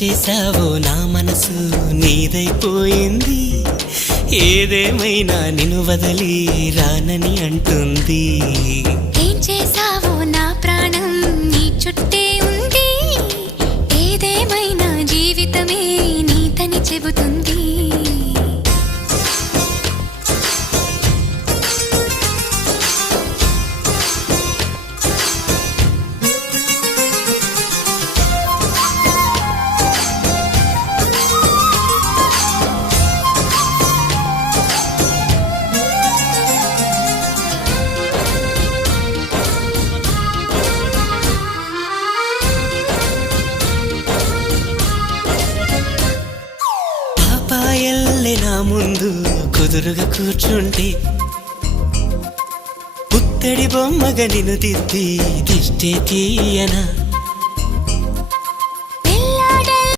చేసావో నా మనసు నీదైపోయింది, ఏదేమైనా నిన్ను వదిలి రానని అంటుంది. ఏం చేసావో నా ప్రాణం నీ చుట్టే ఉంది, ఏదేమైనా జీవితమే నీతని చెబుతుంది. పాపాయల్లే నా ముందు కుదురుగా కూర్చుంటే, పుత్తడి బొమ్మగా నిన్ను దిద్ది దిష్టే తీయనా.